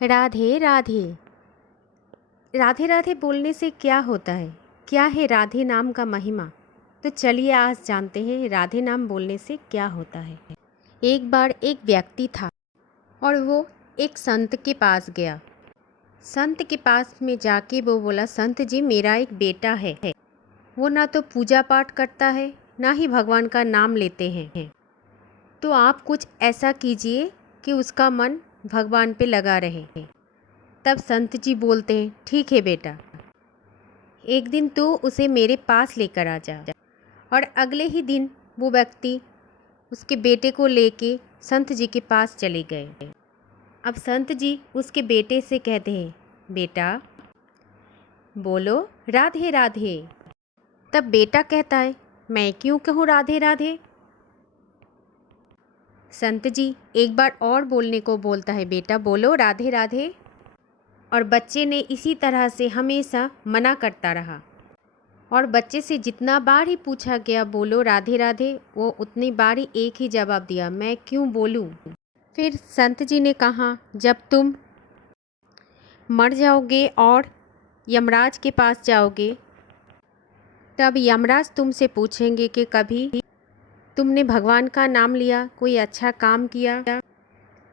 राधे राधे। राधे राधे बोलने से क्या होता है? क्या है राधे नाम का महिमा? तो चलिए आज जानते हैं राधे नाम बोलने से क्या होता है। एक बार एक व्यक्ति था और वो एक संत के पास गया। संत के पास में जाके वो बोला, संत जी मेरा एक बेटा है, वो ना तो पूजा पाठ करता है ना ही भगवान का नाम लेते हैं। तो आप कुछ ऐसा कीजिए कि उसका मन भगवान पे लगा रहे। तब संत जी बोलते हैं, ठीक है बेटा, एक दिन तो उसे मेरे पास लेकर आ जा। और अगले ही दिन वो व्यक्ति उसके बेटे को लेके संत जी के पास चले गए। अब संत जी उसके बेटे से कहते हैं, बेटा बोलो राधे राधे। तब बेटा कहता है, मैं क्यों कहूँ राधे राधे। संत जी एक बार और बोलने को बोलता है, बेटा बोलो राधे राधे। और बच्चे ने इसी तरह से हमेशा मना करता रहा और बच्चे से जितना बार ही पूछा गया बोलो राधे राधे, वो उतनी बार ही एक ही जवाब दिया, मैं क्यों बोलूं। फिर संत जी ने कहा, जब तुम मर जाओगे और यमराज के पास जाओगे तब यमराज तुमसे पूछेंगे कि कभी तुमने भगवान का नाम लिया, कोई अच्छा काम किया।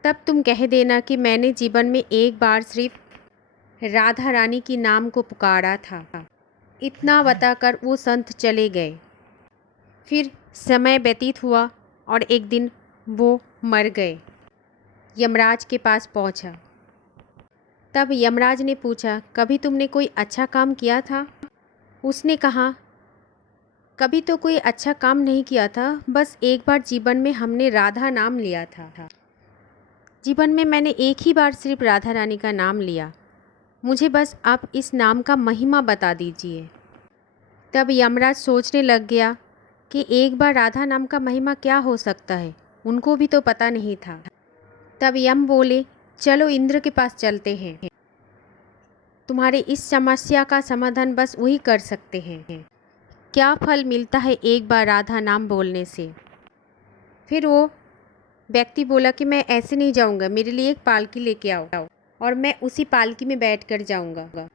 तब तुम कह देना कि मैंने जीवन में एक बार सिर्फ राधा रानी की नाम को पुकारा था। इतना बताकर वो संत चले गए। फिर समय व्यतीत हुआ और एक दिन वो मर गए। यमराज के पास पहुंचा। तब यमराज ने पूछा, कभी तुमने कोई अच्छा काम किया था? उसने कहा, कभी तो कोई अच्छा काम नहीं किया था, बस एक बार जीवन में हमने राधा नाम लिया था। जीवन में मैंने एक ही बार सिर्फ राधा रानी का नाम लिया, मुझे बस आप इस नाम का महिमा बता दीजिए। तब यमराज सोचने लग गया कि एक बार राधा नाम का महिमा क्या हो सकता है, उनको भी तो पता नहीं था। तब यम बोले, चलो इंद्र के पास चलते हैं, तुम्हारे इस समस्या का समाधान बस वही कर सकते हैं। क्या फल मिलता है एक बार राधा नाम बोलने से। फिर वो व्यक्ति बोला कि मैं ऐसे नहीं जाऊंगा, मेरे लिए एक पालकी लेके आओ और मैं उसी पालकी में बैठ कर जाऊंगा।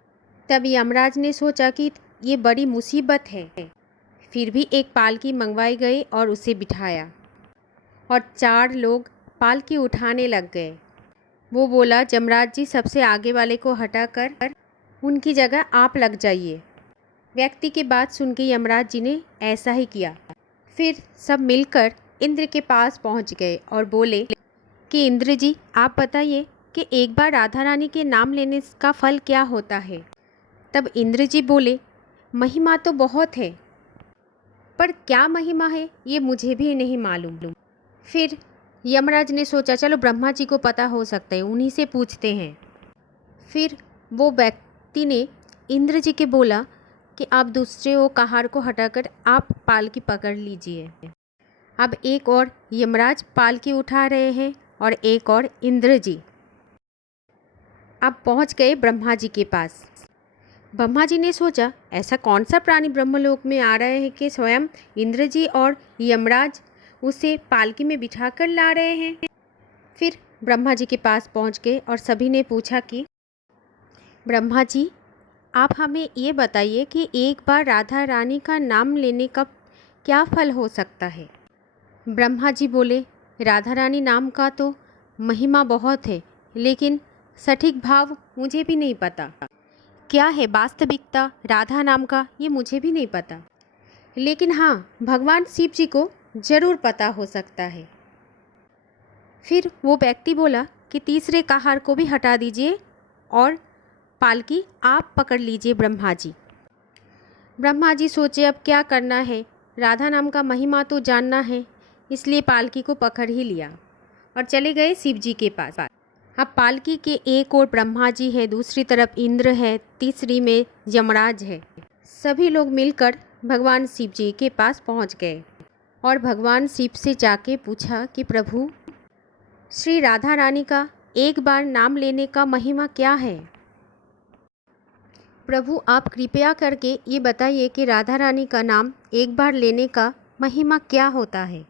तब यमराज ने सोचा कि ये बड़ी मुसीबत है। फिर भी एक पालकी मंगवाई गई और उसे बिठाया और 4 लोग पालकी उठाने लग गए। वो बोला, यमराज जी सबसे आगे वाले को हटाकर उनकी जगह आप लग जाइए। व्यक्ति की बात सुन के यमराज जी ने ऐसा ही किया। फिर सब मिलकर इंद्र के पास पहुंच गए और बोले कि इंद्र जी आप बताइए कि एक बार राधा रानी के नाम लेने का फल क्या होता है। तब इंद्र जी बोले, महिमा तो बहुत है, पर क्या महिमा है ये मुझे भी नहीं मालूम। फिर यमराज ने सोचा, चलो ब्रह्मा जी को पता हो सकता है, उन्हीं से पूछते हैं। फिर वो व्यक्ति ने इंद्र जी के बोला कि आप दूसरे वो कहार को हटाकर आप पालकी पकड़ लीजिए। अब एक और यमराज पालकी उठा रहे हैं और एक और इंद्र जी। अब पहुंच गए ब्रह्मा जी के पास। ब्रह्मा जी ने सोचा, ऐसा कौन सा प्राणी ब्रह्मलोक में आ रहे हैं कि स्वयं इंद्र जी और यमराज उसे पालकी में बिठा कर ला रहे हैं। फिर ब्रह्मा जी के पास पहुंच गए और सभी ने पूछा कि ब्रह्मा जी आप हमें ये बताइए कि एक बार राधा रानी का नाम लेने का क्या फल हो सकता है। ब्रह्मा जी बोले, राधा रानी नाम का तो महिमा बहुत है, लेकिन सटीक भाव मुझे भी नहीं पता। क्या है वास्तविकता राधा नाम का ये मुझे भी नहीं पता, लेकिन हाँ भगवान शिव जी को जरूर पता हो सकता है। फिर वो व्यक्ति बोला कि तीसरे कहार को भी हटा दीजिए और पालकी आप पकड़ लीजिए ब्रह्मा जी। ब्रह्मा जी सोचे अब क्या करना है, राधा नाम का महिमा तो जानना है, इसलिए पालकी को पकड़ ही लिया और चले गए शिव जी के पास। अब पालकी के एक ओर ब्रह्मा जी है, दूसरी तरफ इंद्र है, तीसरी में यमराज है। सभी लोग मिलकर भगवान शिव जी के पास पहुंच गए और भगवान शिव से जाके पूछा कि प्रभु श्री राधा रानी का एक बार नाम लेने का महिमा क्या है। प्रभु आप कृपया करके ये बताइए कि राधा रानी का नाम एक बार लेने का महिमा क्या होता है।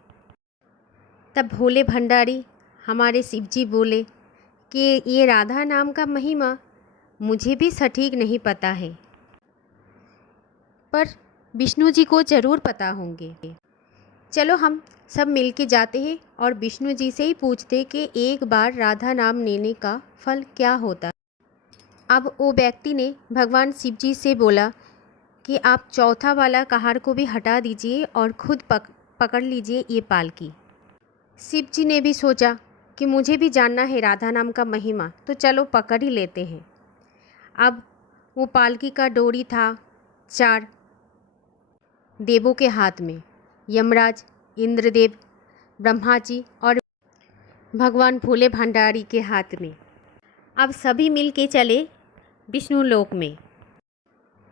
तब भोले भंडारी हमारे शिव जी बोले कि ये राधा नाम का महिमा मुझे भी सटीक नहीं पता है, पर विष्णु जी को ज़रूर पता होंगे। चलो हम सब मिल के जाते हैं और विष्णु जी से ही पूछते कि एक बार राधा नाम लेने का फल क्या होता है। अब वो व्यक्ति ने भगवान शिव जी से बोला कि आप चौथा वाला कहार को भी हटा दीजिए और खुद पकड़ लीजिए ये पालकी। शिव जी ने भी सोचा कि मुझे भी जानना है राधा नाम का महिमा, तो चलो पकड़ ही लेते हैं। अब वो पालकी का डोरी था 4 देवों के हाथ में, यमराज, इंद्रदेव, ब्रह्मा जी और भगवान भोले भंडारी के हाथ में। अब सभी मिल के चले विष्णु लोक में।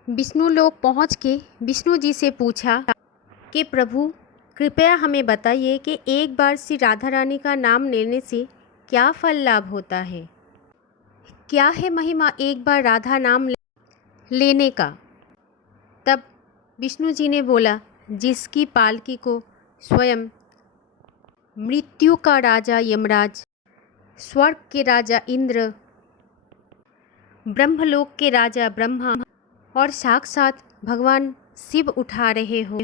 विष्णु लोक पहुँच के विष्णु जी से पूछा कि प्रभु कृपया हमें बताइए कि एक बार श्री राधा रानी का नाम लेने से क्या फल लाभ होता है, क्या है महिमा एक बार राधा नाम लेने का। तब विष्णु जी ने बोला, जिसकी पालकी को स्वयं मृत्यु का राजा यमराज, स्वर्ग के राजा इंद्र, ब्रह्मलोक के राजा ब्रह्मा और साक्षात भगवान शिव उठा रहे हो,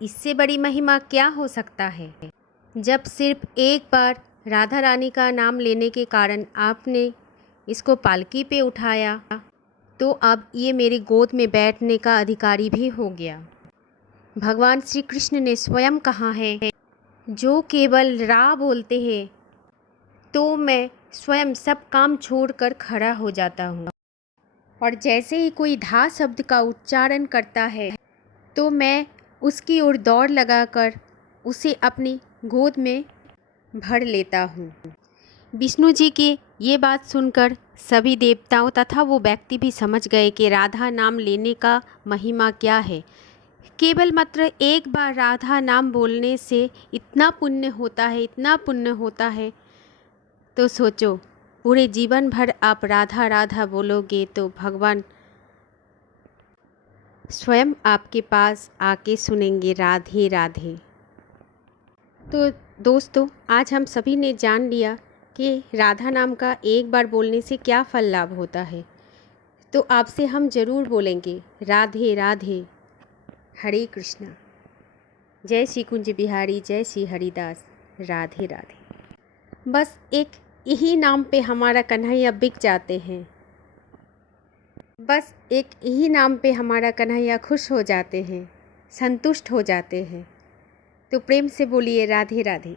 इससे बड़ी महिमा क्या हो सकता है। जब सिर्फ एक बार राधा रानी का नाम लेने के कारण आपने इसको पालकी पे उठाया, तो अब ये मेरी गोद में बैठने का अधिकारी भी हो गया। भगवान श्री कृष्ण ने स्वयं कहा है, जो केवल रा बोलते हैं तो मैं स्वयं सब काम छोड़कर खड़ा हो जाता हूँ, और जैसे ही कोई धा शब्द का उच्चारण करता है तो मैं उसकी ओर दौड़ लगाकर उसे अपनी गोद में भर लेता हूँ। विष्णु जी की ये बात सुनकर सभी देवताओं तथा वो व्यक्ति भी समझ गए कि राधा नाम लेने का महिमा क्या है। केवल मात्र एक बार राधा नाम बोलने से इतना पुण्य होता है, इतना पुण्य होता है। तो सोचो, पूरे जीवन भर आप राधा राधा बोलोगे तो भगवान स्वयं आपके पास आके सुनेंगे राधे राधे। तो दोस्तों, आज हम सभी ने जान लिया कि राधा नाम का एक बार बोलने से क्या फल लाभ होता है। तो आपसे हम ज़रूर बोलेंगे राधे राधे, हरे कृष्णा। जय श्री कुंज बिहारी, जय श्री हरिदास, राधे राधे। बस एक यही नाम पे हमारा कन्हैया बिक जाते हैं, बस एक यही नाम पे हमारा कन्हैया खुश हो जाते हैं, संतुष्ट हो जाते हैं। तो प्रेम से बोलिए राधे राधे।